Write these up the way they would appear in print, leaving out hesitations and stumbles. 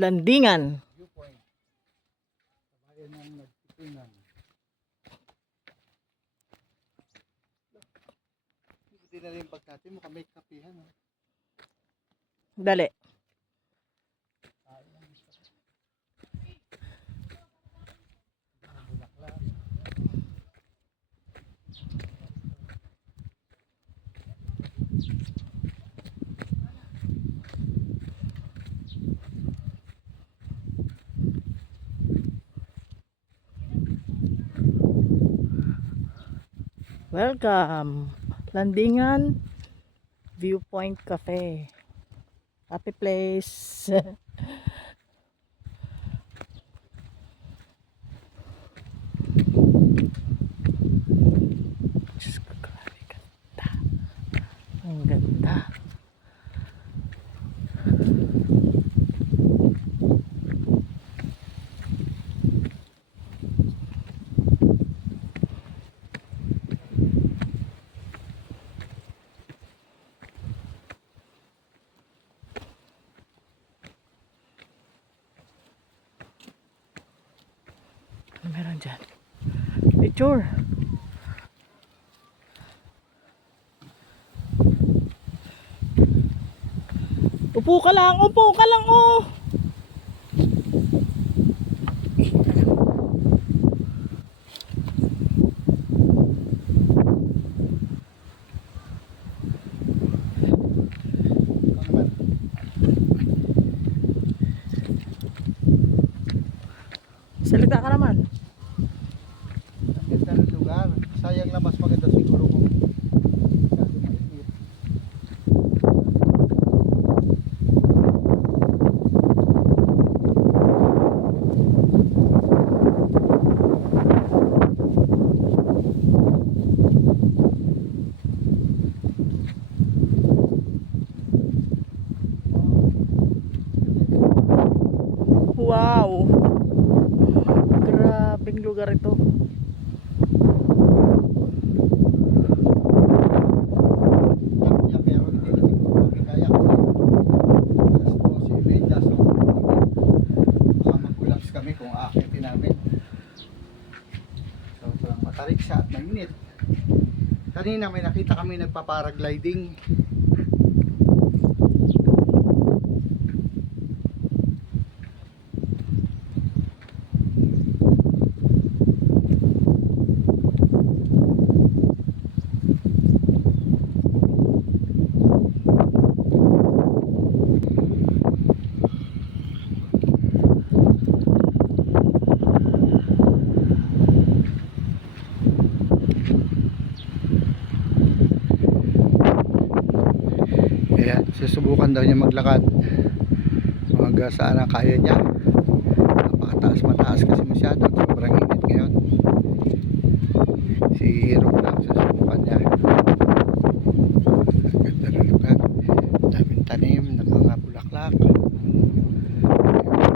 Landingan. Viewpoint. Bayan ng Nagtipunan. Hindi na rin pag natin mukhang may kapihan. Dali. Welcome. Landingan Viewpoint Cafe. Happy place. Diyos ko, grabe ganda. Ang ganda. Ano meron dyan? Picture. Upo ka lang, oh. Ito naman. Salita ka naman. Ang ganda ng lugar. Sayang lang mas maganda siguro kung masyado mainit. Wow. Grabing lugar ito. Kanya pero hindi na siguro kami kaya kasi alas 12:30 so baka mag-collapse kami kung aakitin namin. So parang matarik siya at mainit. Kanina may nakita kami nagpa-paragliding. Kaya susubukan daw niya maglakad hanggang saan ang kaya niya. Napakataas mataas kasi masyado, sobrang init ngayon. Si Hero lang susubukan niya. Ang ganda ng lugar, daming tanim ng mga bulaklak.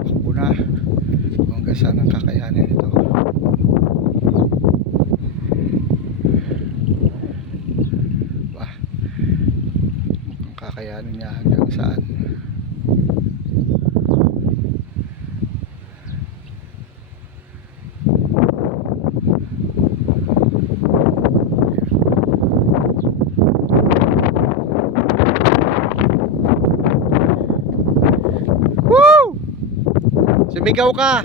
Takbo na hanggang saan ang kakayanin ito. Kakayanin niya hanggang saan. Woo! Sumigaw ka!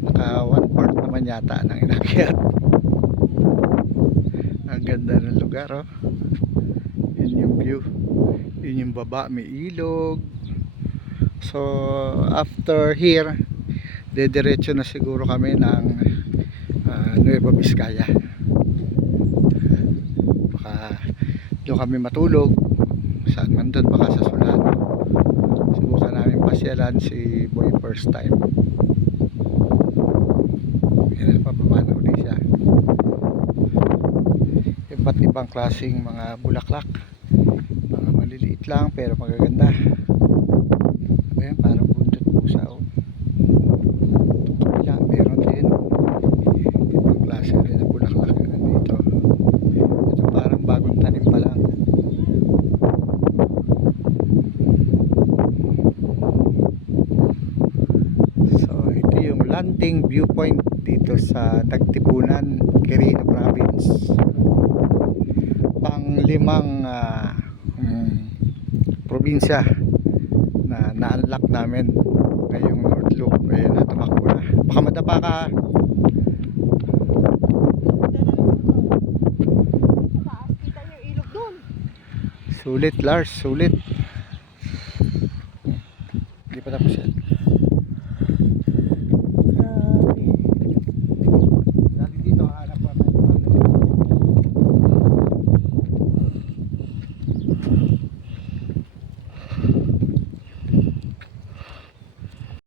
Naka 1/4 naman yata ng inakyat. Ang ganda ng lugar, oh. Yun yung view. Yun yung baba, may ilog. So after here dediretso na siguro kami ng Nueva Vizcaya. Baka doon kami matulog saan man doon, baka sa Solano. Subukan namin pasyalan si Boy first time. Yan, pababa na ulit siya. Iba't ibang klaseng mga bulaklak, mga maliliit lang pero magaganda. Ayan, parang buntot pusa, oh. Kabila meron din ibang klase rin na bulaklak na nandito. stunting viewpoint dito sa Tagtipunan, Quirino Province. Pang-limang probinsya na na-unlock namin ngayong North Loop. Ayan na, tumakbo na. Baka madapa ka. Kita niyo yung ilog doon. Sulit Lars, sulit. Hindi pa tapos yan.